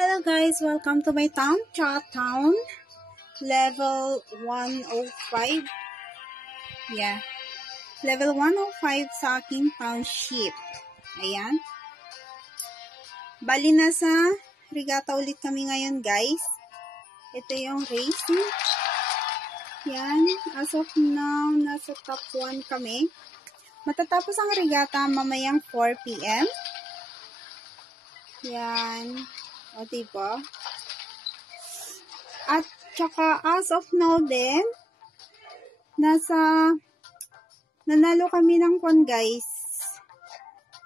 Hello guys, welcome to my town, Chattown, level 105. Yeah, level 105 sa aking township. Ayan. Bali nasa regatta ulit kami ngayon guys. Ito yung racing. Yan, as of now, nasa top 1 kami. Matatapos ang regatta mamayang 4 PM. Yan. O, diba? At saka, as of now din, nanalo kami ng kwan guys.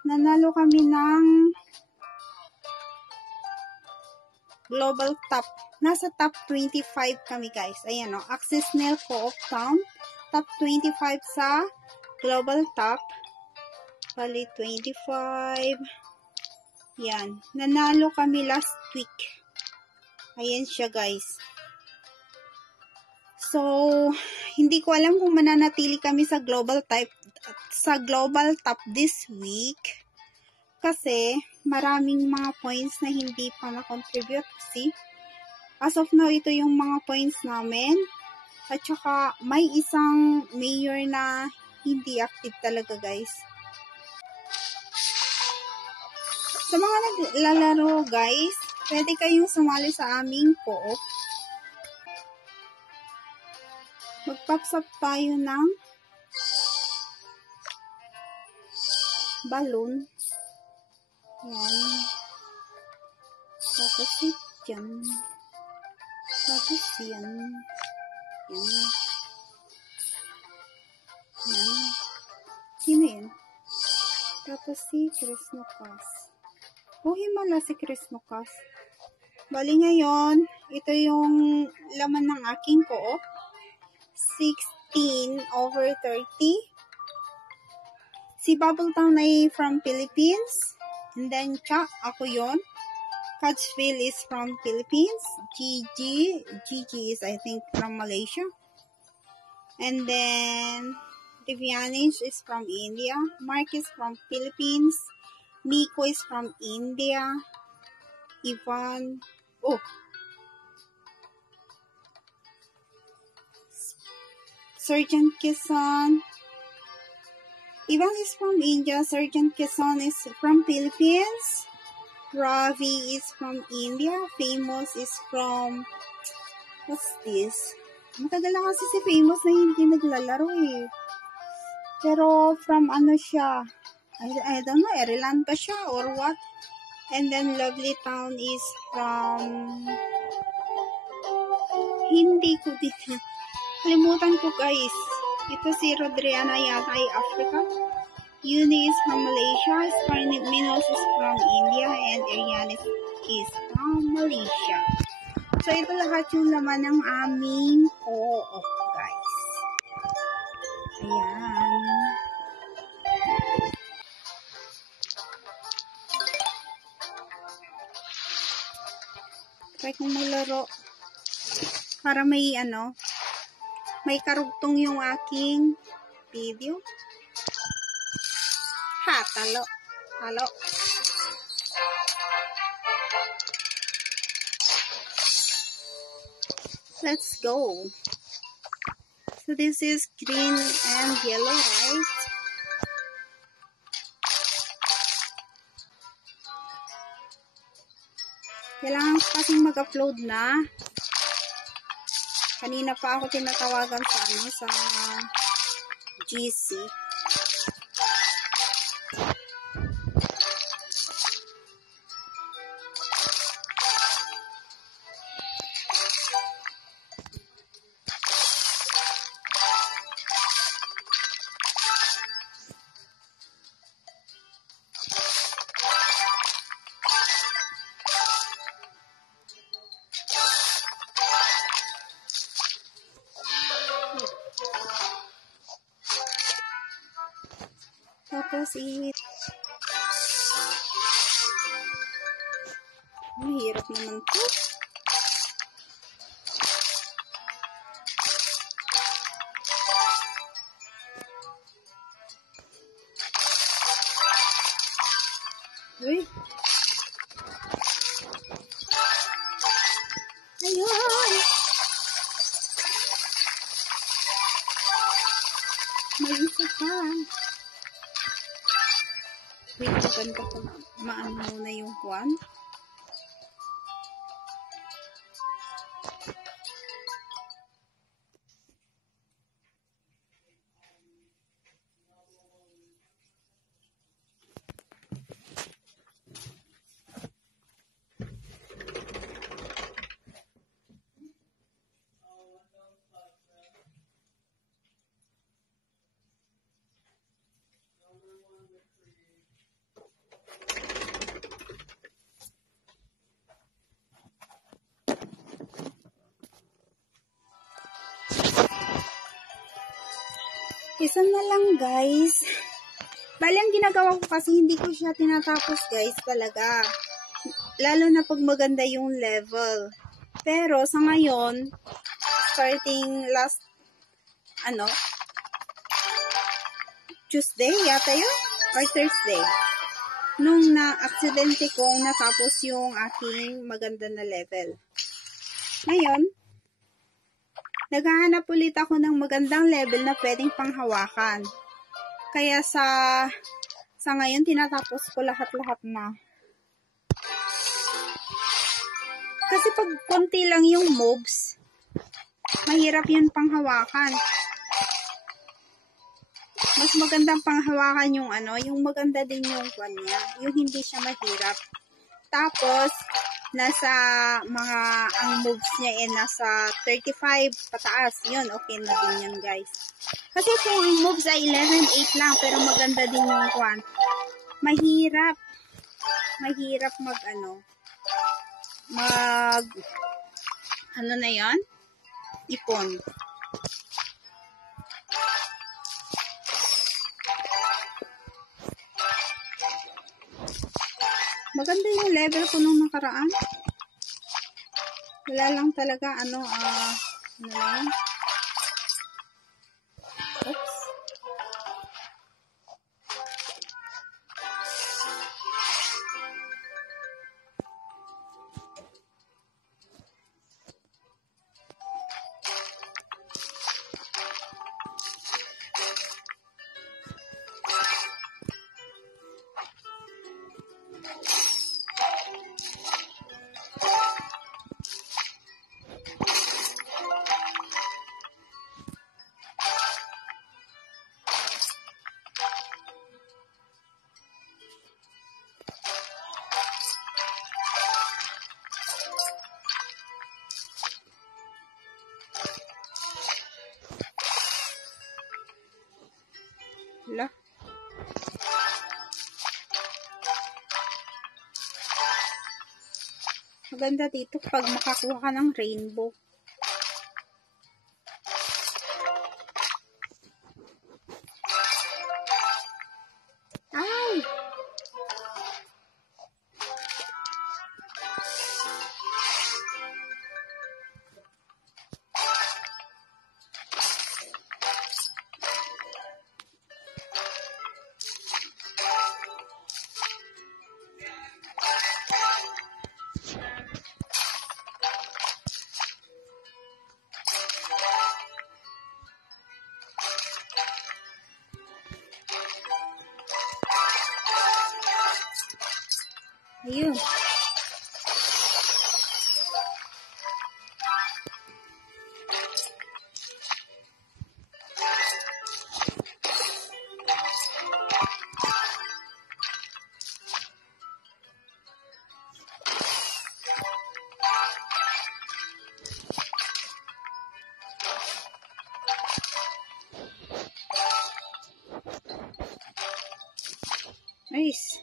Nanalo kami ng global top. Nasa top 25 kami guys. Ayan o, Access Nail Co-op Town. Top 25 sa global top. Bali, 25. Yan. Nanalo kami last week. Ayan siya guys. So, hindi ko alam kung mananatili kami sa global top this week. Kasi, maraming mga points na hindi pa na-contribute. See? As of now, ito yung mga points namin. At saka, may isang mayor na hindi active talaga guys. Sa mga naglalaro guys, pwede kayong sumali sa aming co-op. Mag-pops up tayo ng balloon. Yan. Tapos yan. Tapos yan. Yan. Yan. Sino yan? Tapos si Chris Nukas. Himala si Chris Nukas. Bali ngayon, ito yung laman ng aking co-op. 16/30. Si Bubble Town ay from Philippines. And then, ako yon. Catchville is from Philippines. Gigi is I think from Malaysia. And then, Devianish is from India. Mark is from Philippines. Miko is from India. Ivan. Sergeant Quezon. Ivan is from India. Sergeant Quezon is from Philippines. Ravi is from India. Famous is from... What's this? Matagal na kasi si Famous na hindi naglalaro eh. Pero from ano siya... I don't know, Ireland pa siya or what. And then Lovely Town is from... Hindi ko din... Kalimutan ko guys. Ito si Rodriana yata ay Africa. Uni is from Malaysia. Minos is from India. And Arianis is from Malaysia. So ito lahat yung laman ng aming co-op guys. Ayan. Try kong maglaro para may may karugtong yung aking video. Talo. Let's go. So this is green and yellow, right? Kailangan ko kasing mag-upload na. Kanina pa ako tinatawagan sa GC. Tapos mahirap naman to. Uy. May isa pa. Wait, maganda ko na. Maano muna yung kwan. Isa na lang, guys. Bali, ang ginagawa ko kasi hindi ko siya tinatapos, guys, talaga. Lalo na pag maganda yung level. Pero, sa ngayon, starting last, Tuesday, yata yun? Or Thursday. Nung na-aksidente kong natapos yung aking maganda na level. Ngayon, naghahanap ulit ako ng magandang level na pwedeng panghawakan. Kaya sa ngayon, tinatapos ko lahat-lahat na. Kasi pag konti lang yung moves, mahirap yun panghawakan. Mas magandang panghawakan yung yung maganda din yung kanya, yung hindi siya mahirap. Tapos, ang moves niya nasa 35 pataas. Yun, okay na din yan, guys. Kasi kung ang moves ay 11-8 lang, pero maganda din yung kwan, mahirap na yon, ipon. Maganda yung level ko nung nakaraan. Wala lang talaga, lang. Oops. Wala. Maganda dito pag makakuha ka ng rainbow. Ay! Ayun. Nice.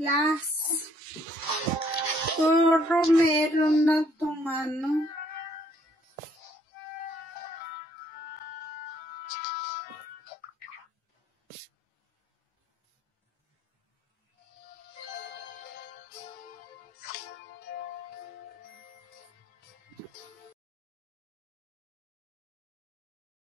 Last. Puro meron na